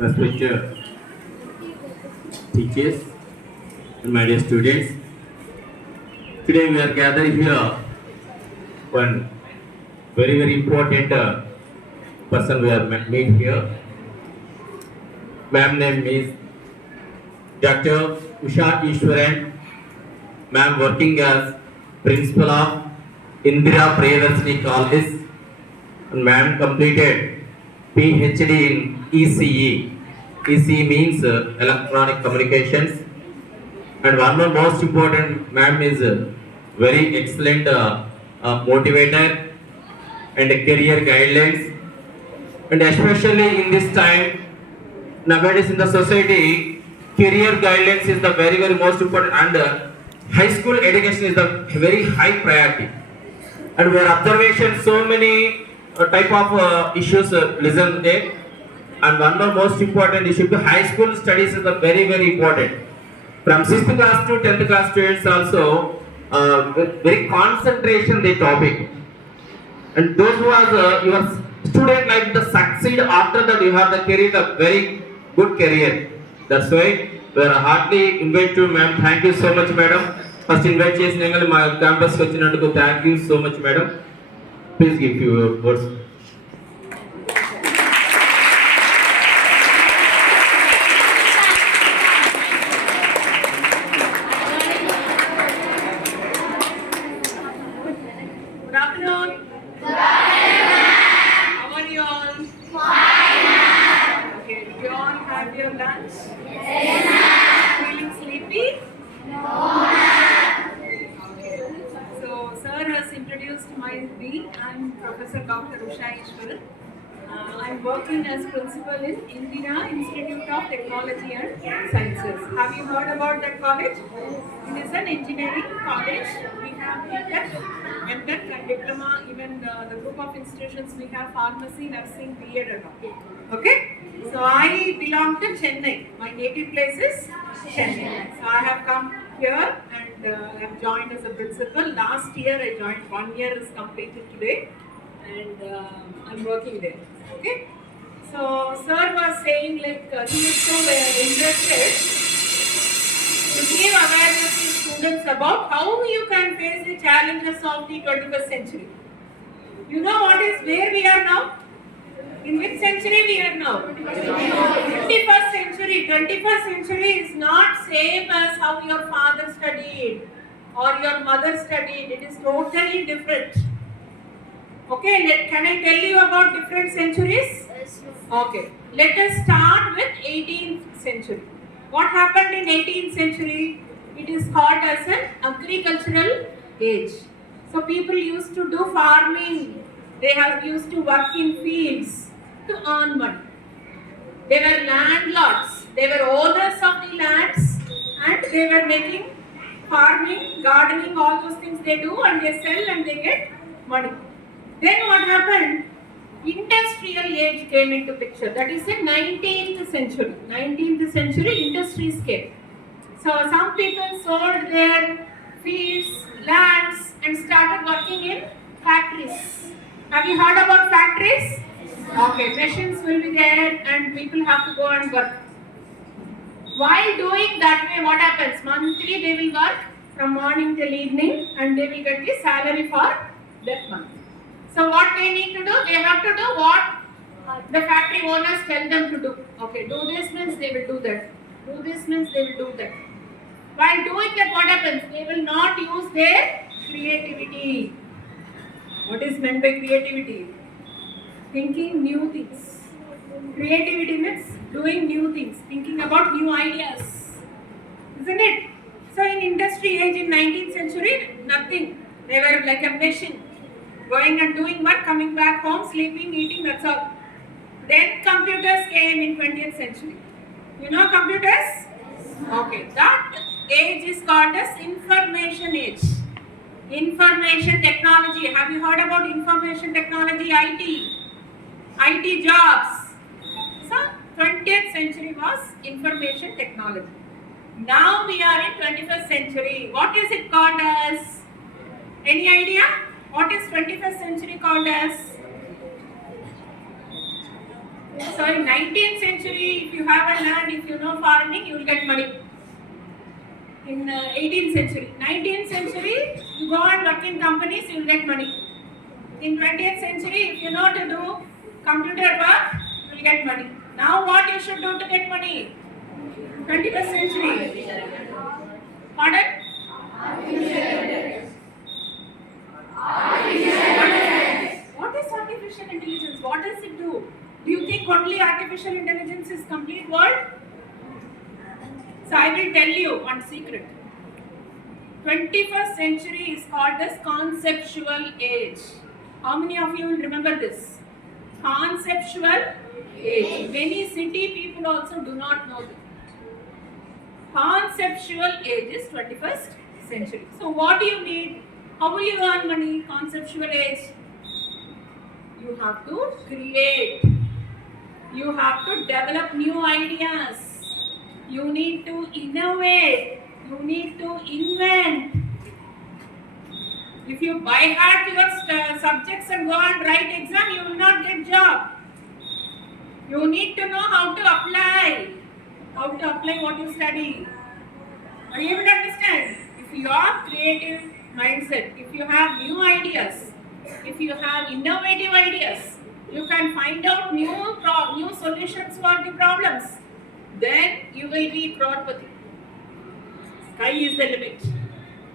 respected teachers and my dear students. Today we are gathered here one very important person we are meet here. Ma'am name is Dr. Usha Ishwaran. Ma'am working as principal of Indira Priyadarshini College and ma'am completed PhD in ECE. ECE means electronic communications. And one more most important, ma'am is very excellent motivator and career guidelines. And especially in this time, nowadays in the society, career guidelines is the very most important, and high school education is the very high priority. And we are observation so many type of issues listen there. And one more most important issue, high school studies is the very important. From 6th class to 10th class students also very concentration the topic. And those who are your student life the succeed after that you have the career, the very good career. That's why we are heartily invite to ma'am. Thank you so much, madam. First invite చేసిన మా campus కి వచ్చినందుకు thank you so much, madam. Please give your words. Good afternoon. How are you all? Okay, did you all have your lunch? Feeling sleepy? Okay. So, sir has introduced me. I'm Professor Dr. Usha Ishwaran. I'm working as principal in Indira Institute of Technology and Sciences. Have you heard about that college? It is an engineering college. We have BTech, MTech and diploma. Even the group of institutions we have pharmacy, nursing, B.Ed and all. Okay? So I belong to Chennai. My native place is Chennai. So I have come here and I have joined as a principal. Last year I joined. 1 year is completed today. And I'm working there. Okay, so sir was saying like he is so interested to give awareness to students about how you can face the challenges of the 21st century. You know what is where we are now? In which century we are now? 21st century. 21st century is not same as how your father studied or your mother studied. It is totally different. Okay, can I tell you about different centuries? Yes. Okay, let us start with 18th century. What happened in 18th century? It is called as an agricultural age. So people used to do farming. They have used to work in fields to earn money. They were landlords. They were owners of the lands and they were making farming, gardening, all those things they do and they sell and they get money. Then what happened? Industrial age came into picture. That is in 19th century. 19th century industries came. So some people sold their fields, lands and started working in factories. Have you heard about factories? Okay, machines will be there and people have to go and work. While doing that way, what happens? Monthly they will work from morning till evening and they will get the salary for that month. So what they need to do? They have to do what the factory owners tell them to do. Okay, do this means they will do that. Do this means they will do that. While doing that, what happens? They will not use their creativity. What is meant by creativity? Thinking new things. Creativity means doing new things, thinking about new ideas. Isn't it? So in industry age in 19th century, nothing. They were like a machine. Going and doing work, coming back home, sleeping, eating, that's all. Then computers came in 20th century. You know computers? Okay, that age is called as information age. Information technology. Have you heard about information technology? IT. IT jobs. So 20th century was information technology. Now we are in 21st century. What is it called as? Any idea? What is 21st century called as? So in 19th century, if you have a land, if you know farming, you will get money. In 18th century, 19th century, you go and work in companies, you will get money. In 20th century, if you know to do computer work, you will get money. Now what you should do to get money? 21st century. Pardon? What is artificial intelligence? What does it do? Do you think only artificial intelligence is complete world? So I will tell you one secret. 21st century is called as conceptual age. How many of you will remember this? Conceptual age. Many city people also do not know this. Conceptual age is 21st century. So what do you need? How will you earn money? Conceptual age. You have to create. You have to develop new ideas. You need to innovate. You need to invent. If you by heart your subjects and go and write exam, you will not get job. You need to know how to apply. How to apply what you study. Are you able to understand? If you are creative mindset, if you have new ideas, if you have innovative ideas, you can find out new solutions for the problems. Then you will be crorepati. Sky is the limit.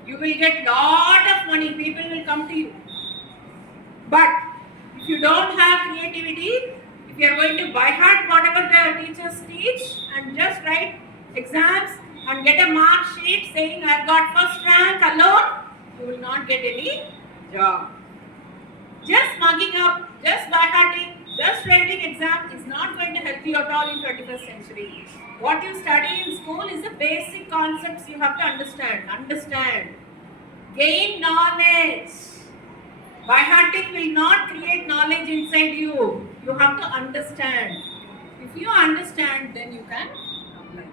You will get lot of money. People will come to you. But if you don't have creativity, if you are going to by heart whatever the teachers teach and just write exams and get a mark sheet saying I have got first rank alone, you will not get any job. Just mugging up, just by hearting, just writing exam is not going to help you at all in 21st century. What you study in school is the basic concepts you have to understand. Understand. Gain knowledge. By hearting will not create knowledge inside you. You have to understand. If you understand, then you can apply.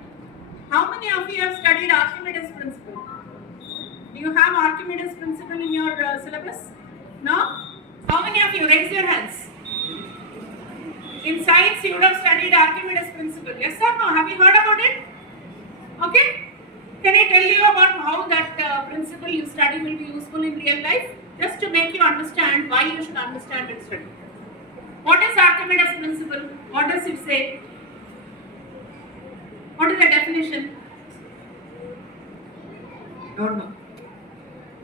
How many of you have studied Archimedes principle? Do you have Archimedes principle in your syllabus? No? How many of you? Raise your hands. In science, you would have studied Archimedes principle. Yes or no? Have you heard about it? Okay? Can I tell you about how that principle you study will be useful in real life? Just to make you understand why you should understand and study. What is Archimedes principle? What does it say? What is the definition? Don't know.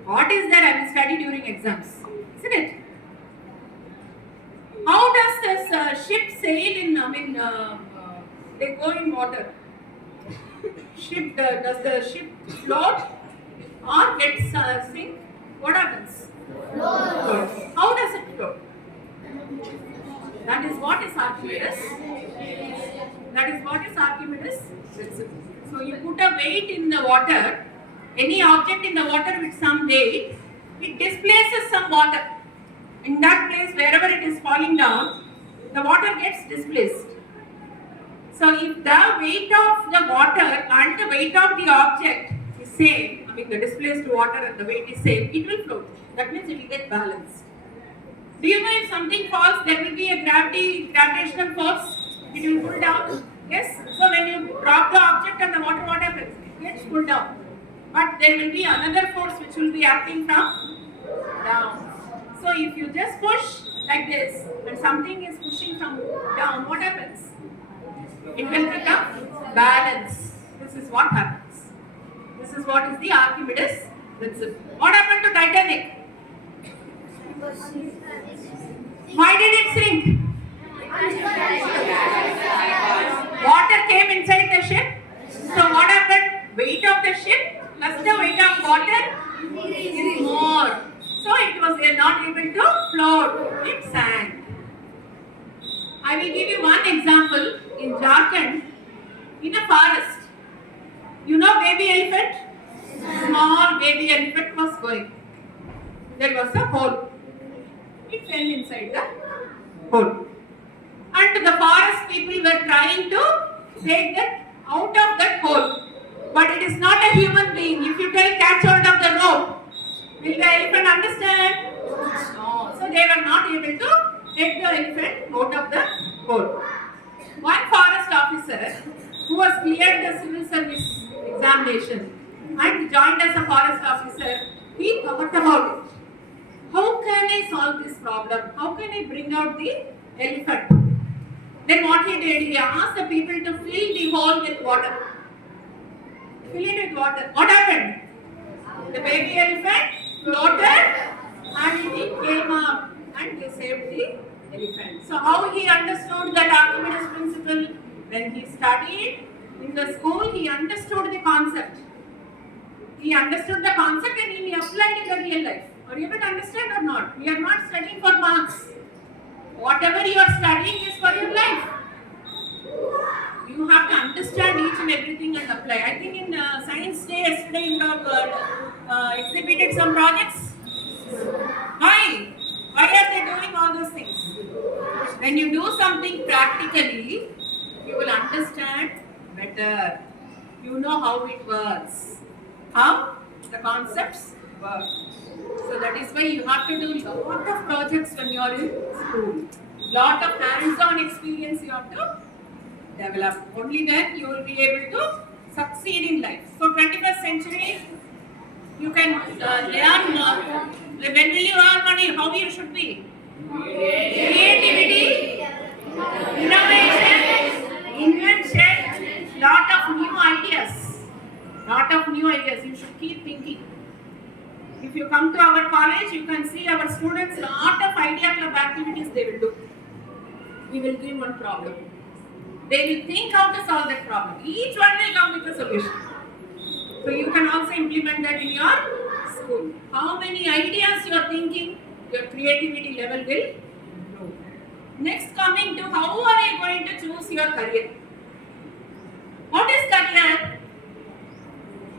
What is that I will study during exams? Isn't it? How does this ship sail in, they go in water? Does the ship float or get sink? What happens? Floats. How does it float? That is what is Archimedes. That is what is Archimedes principle. So you put a weight in the water, any object in the water with some weight, it displaces some water. In that place, wherever it is falling down, the water gets displaced. So if the weight of the water and the weight of the object is same, the displaced water and the weight is same, it will float. That means it will get balanced. Do you know if something falls, there will be a gravitational force? It will pull down. Yes? So when you drop the object and the water, what happens? It gets pulled down. But there will be another force which will be acting from down. So if you just push like this and something is pushing from down, what happens? It will become balanced. This is what happens. This is what is the Archimedes principle. What happened to Titanic? Why did it sink? Water came inside the ship. So what happened? Weight of the ship plus the weight of water is more. So it was not able to float. It sank. I will give you one example. In Jharkhand, in a forest, you know baby elephant? Small baby elephant was going. There was a hole. It fell inside the hole. And the forest people were trying to take that out of that hole. But it is not a human being. If you tell catch hold of the rope, will the elephant understand? No. So they were not able to take the elephant out of the hole. officer who has cleared the civil service examination and joined as a forest officer, he thought about it. How can I solve this problem? How can I bring out the elephant? Then what he did, he asked the people to fill the hole with water. Fill it with water. What happened? The baby elephant floated and it came up and they saved the elephant. So how he understood that Archimedes principle? When he studied in the school, he understood the concept. He understood the concept and he applied in the real life. Are you able to understand or not? We are not studying for marks. Whatever you are studying is for your life. You have to understand each and everything and apply. I think in Science Day yesterday you have exhibited some projects. Why? Why are they doing all those things? When you do something practically, you will understand better. You know how it works. How the concepts work. So that is why you have to do lot of projects when you are in school. Lot of hands-on experience you have to develop. Only then you will be able to succeed in life. So 21st century, you can learn more. When will you earn money? How you should be? Creativity, innovation, invention, lot of new ideas. Lot of new ideas. You should keep thinking. If you come to our college, you can see our students, lot of idea club activities they will do. We will give one problem. They will think how to solve that problem. Each one will come with a solution. So you can also implement that in your school. How many ideas you are thinking, your creativity level will improve. Next, coming to how are you going to choose your career? What is career?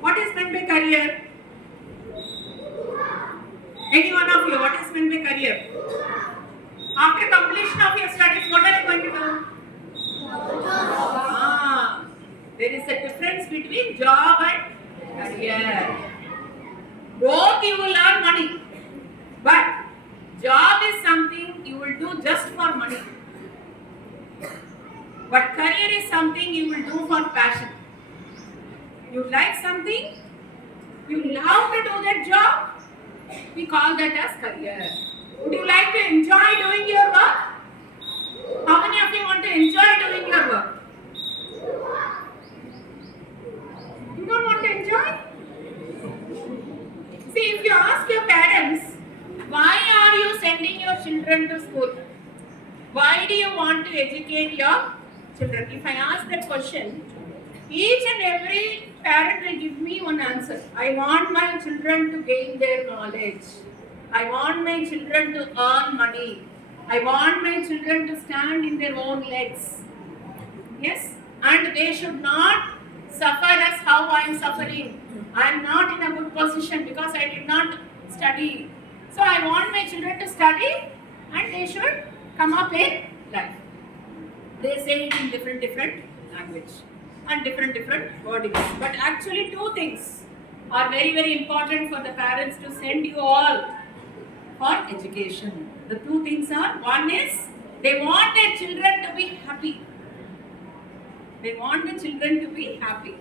What is meant by career? Any one of you, what is meant by career? After completion of your studies, what are you going to do? There is a difference between job and career. Both you will earn money, but job is something you will do just for money. But career is something you will do for passion. You like something, you love to do that job, we call that as career. Would you like to enjoy doing your work? How many of you want to enjoy doing your work? You don't want to enjoy? See, if you ask your parents, why are you sending your children to school? Why do you want to educate your children? If I ask that question, each and every parent will give me one answer. I want my children to gain their knowledge. I want my children to earn money. I want my children to stand in their own legs. Yes? And they should not suffer as how I am suffering. I am not in a good position because I did not study. So I want my children to study and they should come up in life. They say it in different language and different wordings. But actually two things are very important for the parents to send you all for education. The two things are, one is they want their children to be happy. They want the children to be happy.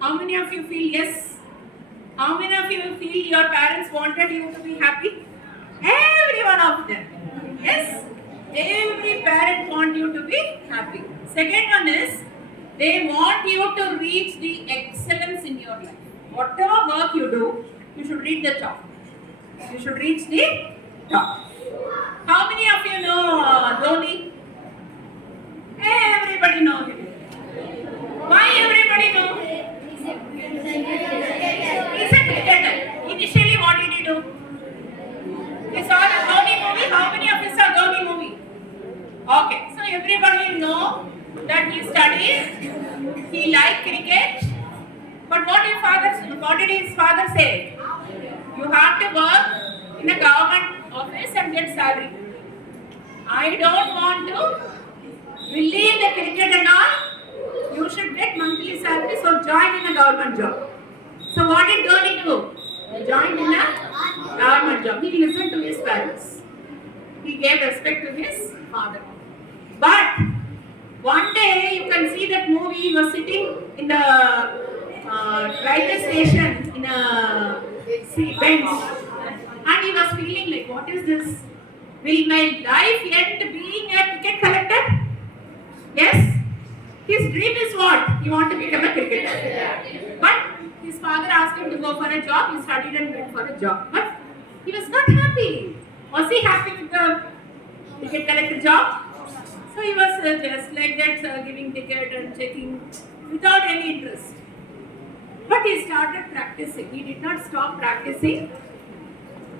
How many of you feel yes? How many of you feel your parents wanted you to be happy? Every one of them. Yes? Every parent wants you to be happy. Second one is, they want you to reach the excellence in your life. Whatever work you do, you should reach the top. You should reach the top. How many of you know Dhoni? Everybody knows him. Why everybody knows? He's a cricketer. Initially, what did he do? He saw the Dhoni movie. How many of you saw Dhoni movie? Okay, so everybody know that he studies, he liked cricket. But what did his father say? You have to work in a government office and get salary. I don't want to believe the cricket and all. You should get monthly salary, so join in a government job. So what did Dhoni do? He joined in a government job. He listened to his parents. He gave respect to his father. But one day you can see that movie. He was sitting in the railway station in a bench, and he was feeling like, what is this? Will my life end being a ticket collector? Yes. His dream is what? He wants to become a cricketer. But his father asked him to go for a job. He studied and went for a job. But he was not happy. Was he happy with the ticket collector job? So he was just like that, giving ticket and checking without any interest. But he started practicing. He did not stop practicing.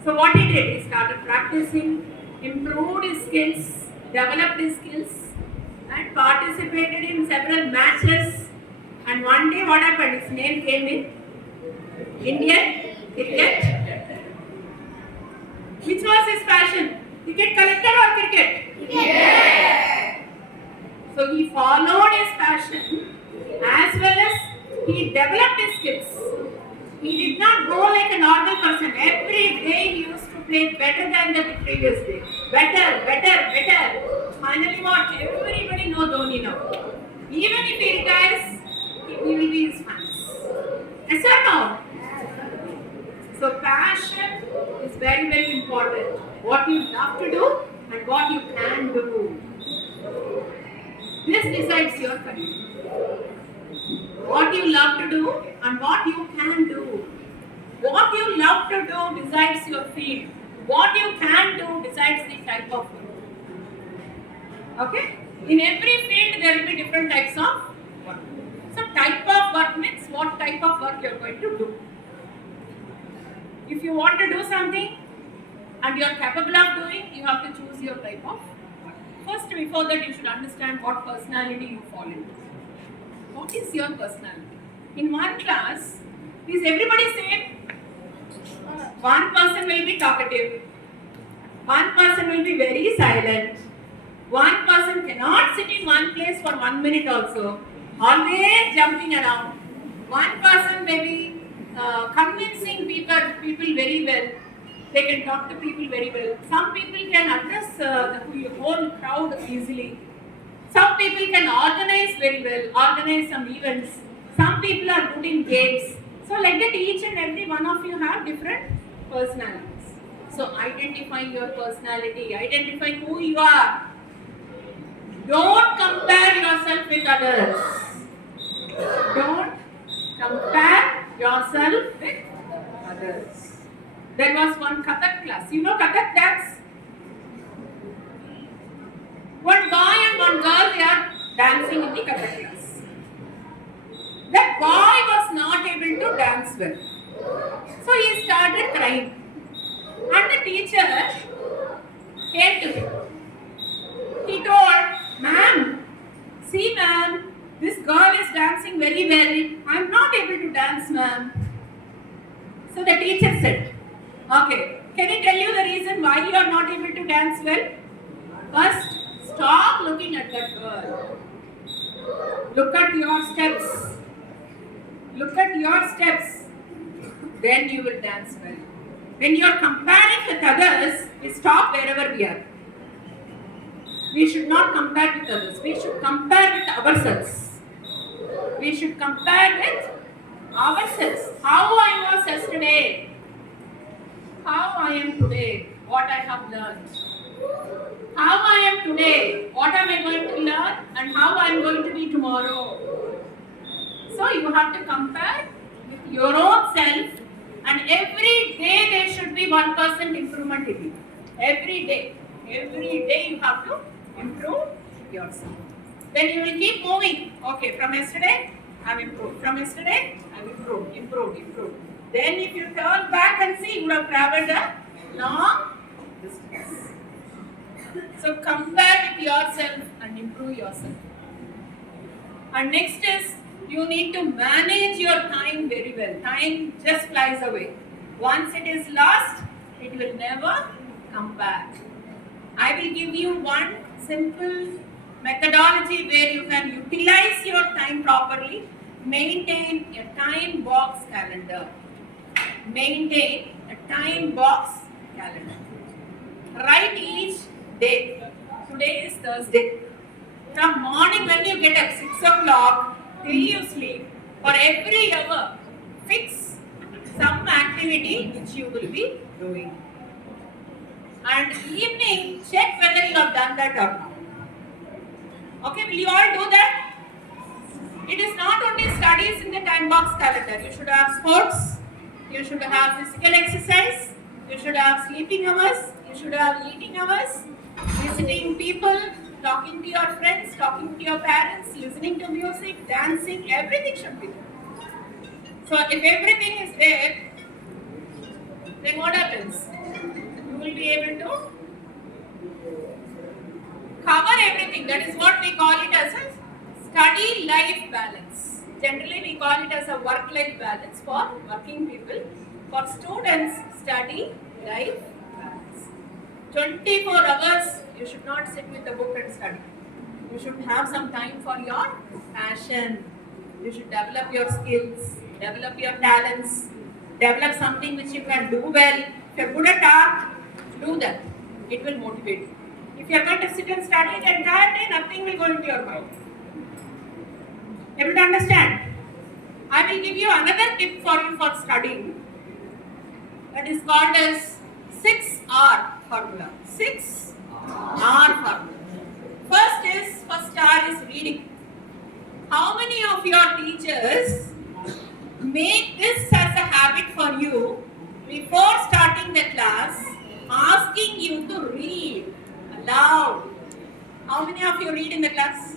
So what he did, he started practicing, improved his skills, developed his skills, and participated in several matches. And one day what happened? His name came in Indian cricket. Which was his passion? Ticket collector or cricket? Cricket. So he followed his passion as well as he developed his skills. He did not go like a normal person. Every day he used to play better than the previous day. Better. Finally what? Everybody knows Dhoni now. Even if he retires, he will be his fans. Yes or no? So passion is very, very important. What you love to do and what you can do. This decides your career. What you love to do and what you can do. What you love to do decides your field. What you can do decides the type of work. Okay? In every field there will be different types of work. So type of work means what type of work you are going to do. If you want to do something and you are capable of doing, you have to choose your type of work. First, before that, you should understand what personality you fall into. What is your personality? In one class, is everybody same? One person will be talkative. One person will be very silent. One person cannot sit in one place for 1 minute also. Always jumping around. One person may be convincing people very well. They can talk to people very well. Some people can address the whole crowd easily. Some people can organize very well, organize some events. Some people are good in games. So like that, each and every one of you have different personalities. So identify your personality, identify who you are. Don't compare yourself with others. Don't compare yourself with others. There was one Kathak class. You know Kathak dance? One boy and one girl, they are dancing in the Kathak class. That boy was not able to dance well. So he started crying. And the teacher came to him. He told, "Ma'am, see ma'am, this girl is dancing very well. I am not able to dance, ma'am." So the teacher said, "Okay, can I tell you the reason why you are not able to dance well? First, stop looking at that girl. Look at your steps. Look at your steps. Then you will dance well. When you are comparing with others, we stop wherever we are. We should not compare with others. We should compare with ourselves. We should compare with ourselves. How I was yesterday. How I am today. What I have learned. How I am today. What am I going to learn and how I am going to be tomorrow. So you have to compare with your own self, and every day there should be 1% improvement in you. Every day you have to improve yourself. Then you will keep moving. Okay, from yesterday I have improved. From yesterday I have improved. Then if you turn back and see, you would have traveled a long distance. So compare with yourself and improve yourself. And next is, you need to manage your time very well. Time just flies away. Once it is lost, it will never come back. I will give you one simple methodology where you can utilize your time properly. Maintain a time box calendar. Maintain a time box calendar. Write each day. Today is Thursday. From morning when you get up 6 o'clock till you sleep. For every hour, fix some activity which you will be doing. And evening, check whether you have done that or not. Okay, will you all do that? It is not only studies in the time box calendar. You should have sports, you should have physical exercise, you should have sleeping hours, you should have eating hours, visiting people, talking to your friends, talking to your parents, listening to music, dancing, everything should be there. So if everything is there, then what happens? You will be able to cover everything. That is what we call it as a study-life balance. Generally, we call it as a work-life balance for working people. For students, study-life balance. 24 hours, you should not sit with the book and study. You should have some time for your passion. You should develop your skills, develop your talents, develop something which you can do well. If you are good at art, do that. It will motivate you. If you are going to sit and study the entire day, nothing will go into your mind. Able to understand? I will give you another tip for you for studying. That is called as 6R formula. 6R formula. First R is reading. How many of your teachers make this as a habit for you before starting the class, asking you to read aloud? How many of you read in the class?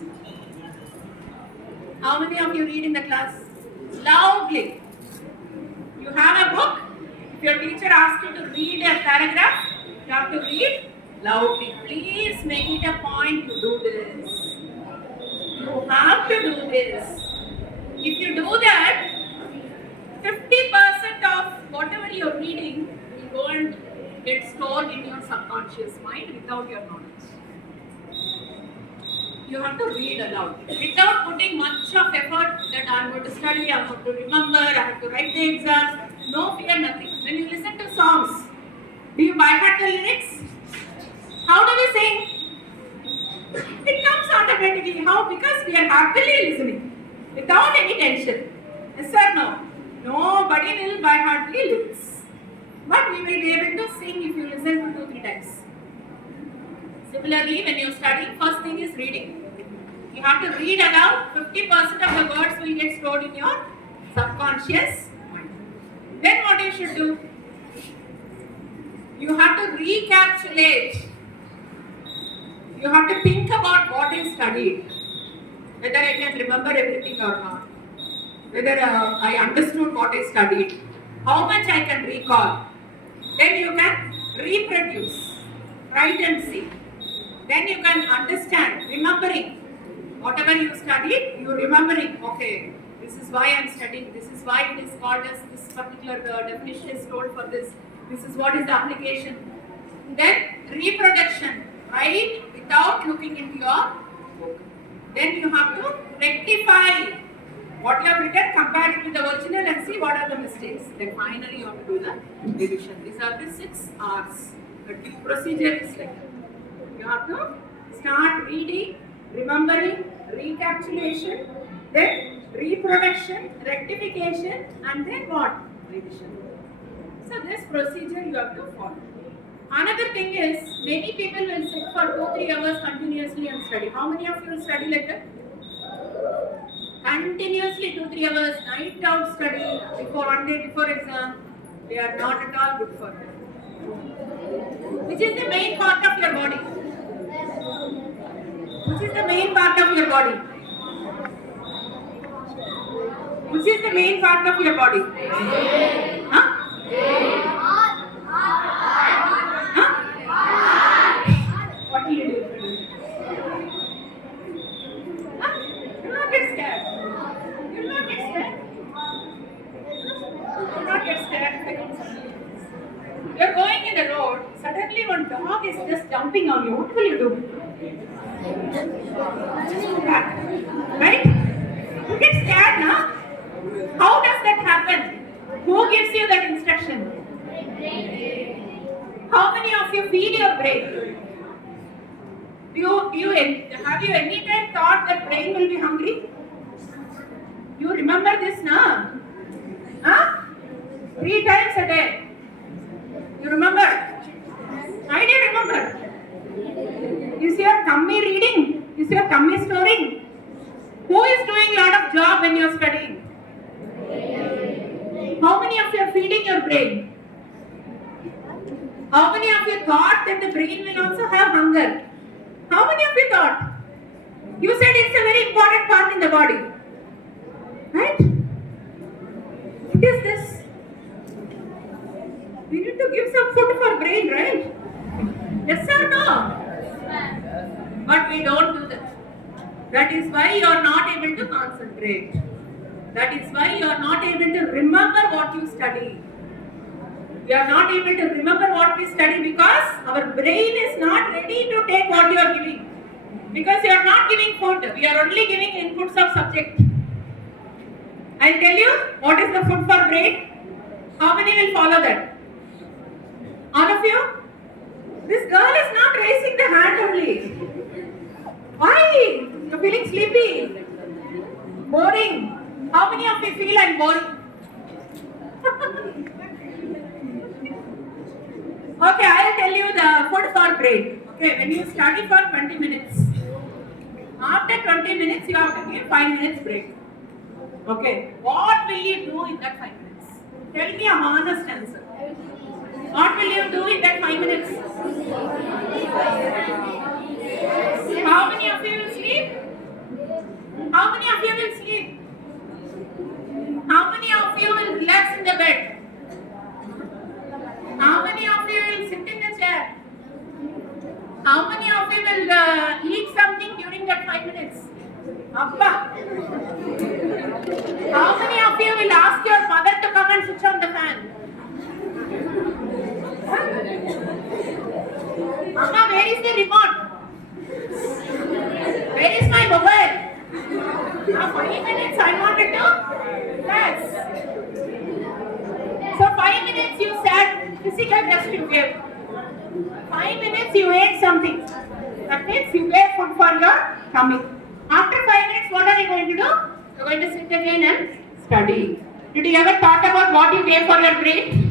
How many of you read in the class? Loudly. You have a book. If your teacher asks you to read a paragraph, you have to read loudly. Please make it a point to do this. You have to do this. If you do that, 50% of whatever you are reading will go and get stored in your subconscious mind without your knowledge. You have to read aloud without putting much of effort that I am going to study, I have to remember, I have to write the exam. No fear, nothing. When you listen to songs, do you by heart the lyrics? How do we sing? It comes automatically. How? Because we are happily listening without any tension. Yes or no? Nobody will by heart the lyrics. But we will be able to sing if you listen to 2-3 times. Similarly, when you study, first thing is reading. You have to read aloud. 50% of the words will get stored in your subconscious mind. Then what you should do? You have to recapitulate. You have to think about what you studied. Whether I can remember everything or not. Whether I understood what I studied. How much I can recall. Then you can reproduce. Write and see. Then you can understand, remembering. Whatever you studied, you remembering, okay, this is why I am studying, this is why it is called as this particular definition is told for this is what is the application. Then reproduction, write without looking into your book. Then you have to rectify what you have written, compare it with the original and see what are the mistakes. Then finally you have to do the revision. These are the 6 R's. The procedure is like that. You have to start reading, remembering, recapitulation, then reproduction, rectification, and then what? Revision. So this procedure you have to follow. Another thing is, many people will sit for 2-3 hours continuously and study. How many of you will study like that? Continuously 2-3 hours, night out study, before 1 day before exam. They are not at all good for them. Which is the main part of your body? Which is the main part of your body? Which is the main part of your body? Huh? What will you do? Huh? Do not get scared. Do not get scared. Do not get scared. You are going in the road, suddenly one dog is just jumping on you. What will you do? Right? You get scared, now. How does that happen? Who gives you that instruction? How many of you feed your brain? Have you any time thought that brain will be hungry? You remember this now? Huh? 3 times a day. You remember? I do remember. Is your tummy reading? Is your tummy storing? Who is doing a lot of job when you are studying? How many of you are feeding your brain? How many of you thought that the brain will also have hunger? How many of you thought? You said it's a very important part in the body. Right? What is this? We need to give some food for brain, right? Yes or no? But we don't do that. That is why you are not able to concentrate. That is why you are not able to remember what you study. We are not able to remember what we study because our brain is not ready to take what you are giving. Because you are not giving food, we are only giving inputs of subject. I'll tell you what is the food for brain. How many will follow that? All of you? This girl is not raising the hand only. Why? You're feeling sleepy? Boring? How many of you feel I'm boring? Okay, I'll tell you the food for brain. Okay, when you study for 20 minutes, after 20 minutes you have to give 5 minutes break. Okay, what will you do in that 5 minutes? Tell me a honest answer. What will you do in that 5 minutes? How many of you will sleep? How many of you will sleep? How many of you will relax in the bed? How many of you will sit in the chair? How many of you will eat something during that 5 minutes? Appa. How many of you will ask your mother to come and switch on the fan? Mama, where is the remote? Where is my mobile? 5 minutes I wanted to relax. So 5 minutes you sat, physical rest you gave. 5 minutes you ate something. That means you gave food for your tummy. After 5 minutes, what are you going to do? You're going to sit again and study. Did you ever thought about what you gave for your brain?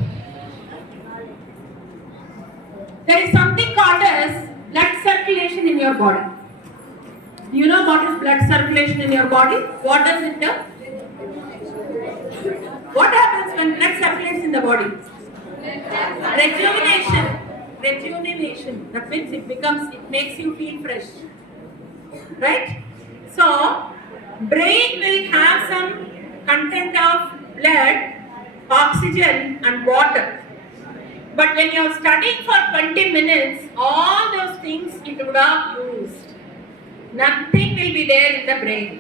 There is something called as blood circulation in your body. Do you know what is blood circulation in your body? What does it do? What happens when blood circulates in the body? Rejuvenation. Rejuvenation. That means it makes you feel fresh. Right? So, brain will have some content of blood, oxygen and water. But when you are studying for 20 minutes, all those things it would have used. Nothing will be there in the brain.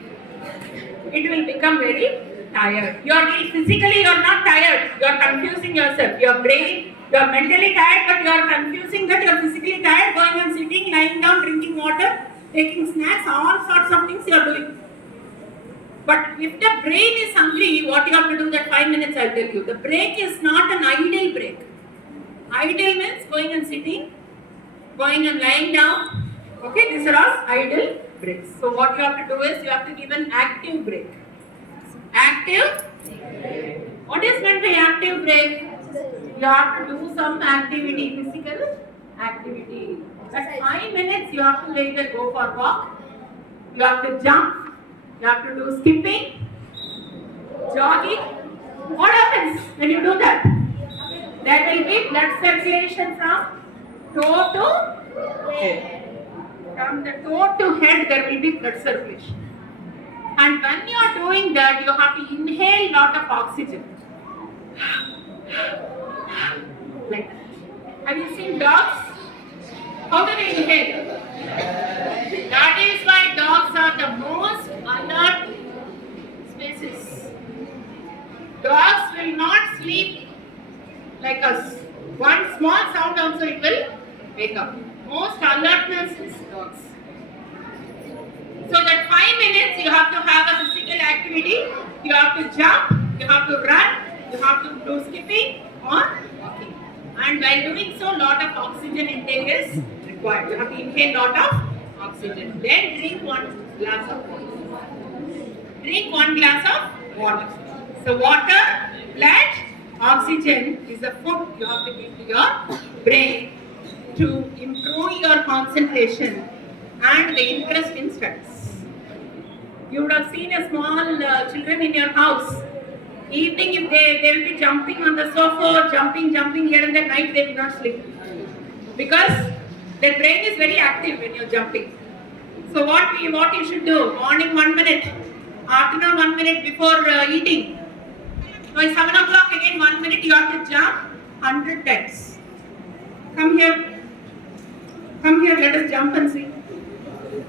It will become very tired. Physically you are not tired. You are confusing yourself. Your brain, you are mentally tired, but you are confusing that you are physically tired, going and sitting, lying down, drinking water, taking snacks, all sorts of things you are doing. But if the brain is hungry, what you have to do that 5 minutes, I'll tell you. The break is not an ideal break. Ideal means going and sitting, going and lying down. Okay, these are all ideal breaks. So what you have to do is you have to give an active break. Active? What is meant by active break? You have to do some activity, physical activity. At 5 minutes you have to either go for a walk, you have to jump, you have to do skipping, jogging. What happens when you do that? There will be blood circulation from toe to head. From the toe to head there will be blood circulation. And when you are doing that, you have to inhale lot of oxygen. Like that. Have you seen dogs? How do they inhale? That is why dogs are the most alert species. Dogs will not sleep like us. One small sound also it will wake up. Most alertness is dogs. So that 5 minutes you have to have a physical activity. You have to jump, you have to run, you have to do skipping or walking. And while doing so, lot of oxygen intake is required. You have to inhale lot of oxygen. Then drink 1 glass of water. Drink 1 glass of water. So water, blood, oxygen is the food you have to give to your brain to improve your concentration and the interest in studies. You would have seen a small children in your house. Evening, if they will be jumping on the sofa, jumping here and there. Night they will not sleep because their brain is very active when you're jumping. So what you should do? Morning 1 minute, afternoon 1 minute before eating. So it's 7 o'clock again 1 minute. You have to jump 100 times. Come here. Let us jump and see.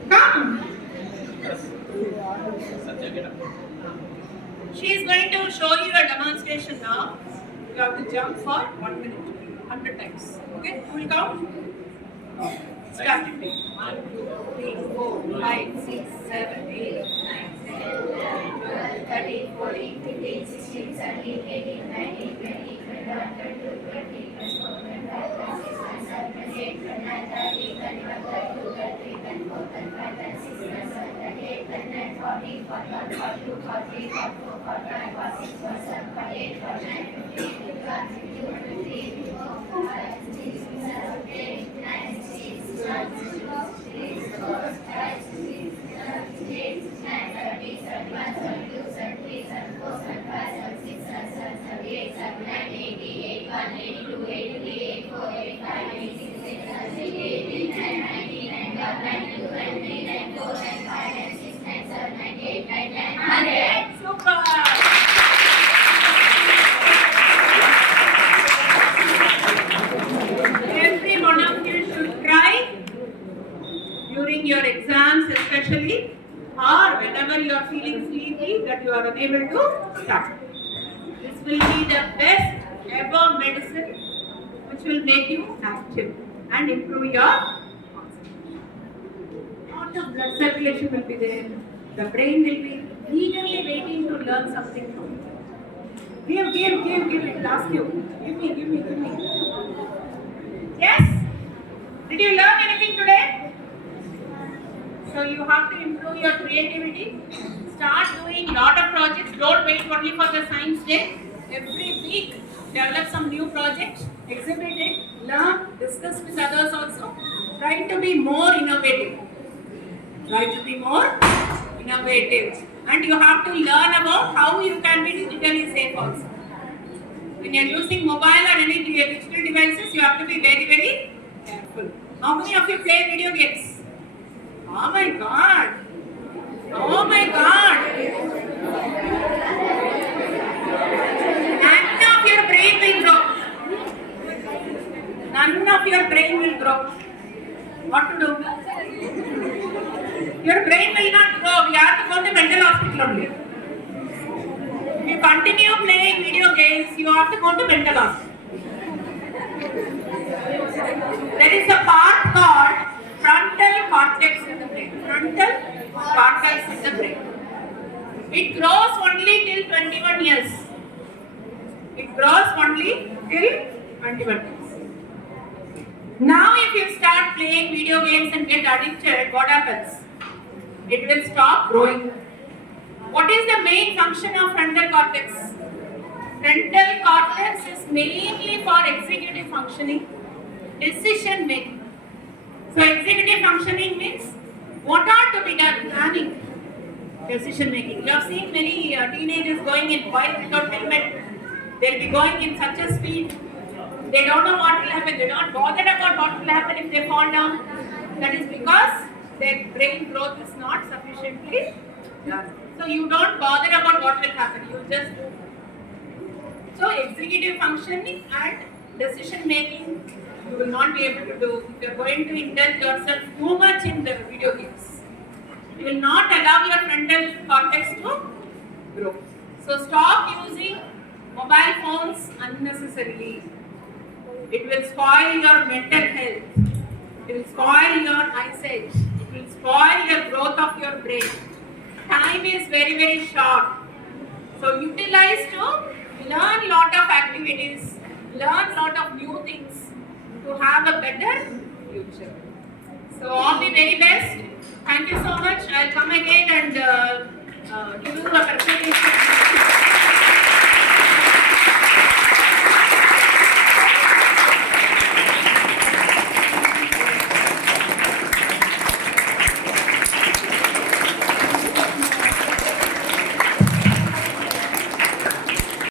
Come. She is going to show you a demonstration now. You have to jump for 1 minute, 100 times. Okay? Who will count? Start. 1, 2, 3, 4, 5, 6, 7, 8, 9, 10, 11, 12, 13, 14, 15, 16, 17, 18, 19, 20, 21, 22, 23, 24, 25, 26, 27, 28, 29, 30, 31, 32, 33, 34, 35, 36, 37, 38, 39, 40, 41, 42, 43, 44, 45, 46, 47, 48, 49, 50, 51, 52, 53, 54, 55, 56, 57, 58, 59, 60, 61, 62, 63, 64, 65, 66, 67, 68, 69, 70, 71, 72, 73, 74, 75, 76, 77, 78, 79, 80, 81, 82, 83, 84, 85, 86, 87, 88, 89, 90, 91, 92, 93, 94, 95, 96, 97, 98, 99, 100. Super! Every one of you should try during your exams especially, or whenever you are feeling sleepy that you are unable to start. This will be the best ever medicine which will make you active and improve your concentration. Lot of blood circulation will be there. The brain will be eagerly waiting to learn something from you. Give. It will ask you. Give me. Yes? Did you learn anything today? So you have to improve your creativity. Start doing lot of projects. Don't wait only for the science day. Every week, develop some new projects, exhibit it, learn, discuss with others also. Try to be more innovative. And you have to learn about how you can be digitally safe also. When you are using mobile or any digital devices, you have to be very, very careful. How many of you play video games? Oh my God! None of your brain will grow. What to do? Your brain will not grow. We have to go to mental hospital only. If you continue playing video games, you have to go to mental hospital. There is a part called frontal cortex in the brain. It grows only till 21 years. Now if you start playing video games and get addicted, what happens? It will stop growing. What is the main function of frontal cortex? Frontal cortex is mainly for executive functioning, decision making. So executive functioning means what are to be done, planning, decision making. You have seen many teenagers going in bike without helmet. They'll be going in such a speed. They don't know what will happen. They're not bothered about what will happen if they fall down. That is because their brain growth is not sufficiently done. So you don't bother about what will happen. You just do. So executive functioning and decision making, you will not be able to do. If you are going to indulge yourself too much in the video games, you will not allow your frontal cortex to grow. So stop using mobile phones unnecessarily. It will spoil your mental health. It will spoil your eyesight. It will spoil your growth of your brain. Time is very, very short. So utilize to learn lot of activities, learn lot of new things to have a better future. So all the very best. Thank you so much. I'll come again and give you a